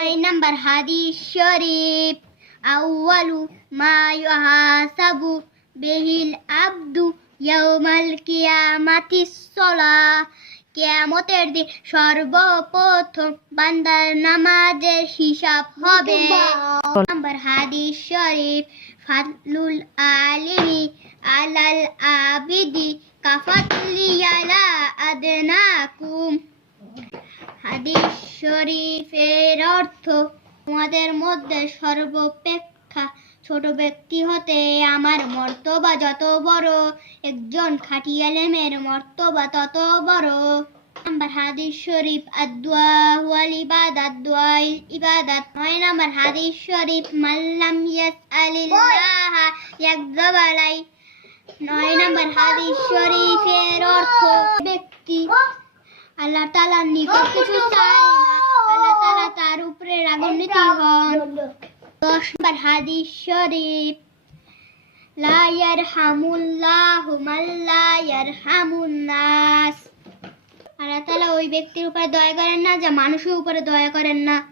নয় নাম্বার হাদিস শরীফ আউয়ালু মা ইউহাসাবু বিহিল আবদু ইয়াউমাল কিয়ামাতিস সালাহ কিয়ামতের দিন সর্বপ্রথম বান্দার নামাজের হিসাব হবে নাম্বার হাদিস শরীফ ফাদলুল আলিমি আলাল আবিদি কাফাতলি আলা আদনাকুম হাদিস শরীফের অর্থ, তোমাদের মধ্যে সর্বাপেক্ষা ছোট ব্যক্তি হতে আমার মর্তবা যত বড়, একজন খাঁটি আলেমের মর্তবা তত বড়। নাম্বার হাদিস শরীফ আদুয়া ওয়াল ইবাদাত দোয়া ইবাদাত নয় নাম্বার হাদিস শরীফ মাল্লাম ইয়াসআলিল্লাহ ইয়াগবালাই নয় নাম্বার হাদিস শরীফের অর্থ আল্লাহ তালার নিকট কিছু চাই আল্লাহ তালা তার উপরে রাগান্বিত হন। দশ হাদিস শরীফ। আল্লাহ ওই ব্যক্তির উপরে দয়া করেন না, যা মানুষের উপরে দয়া করেন না।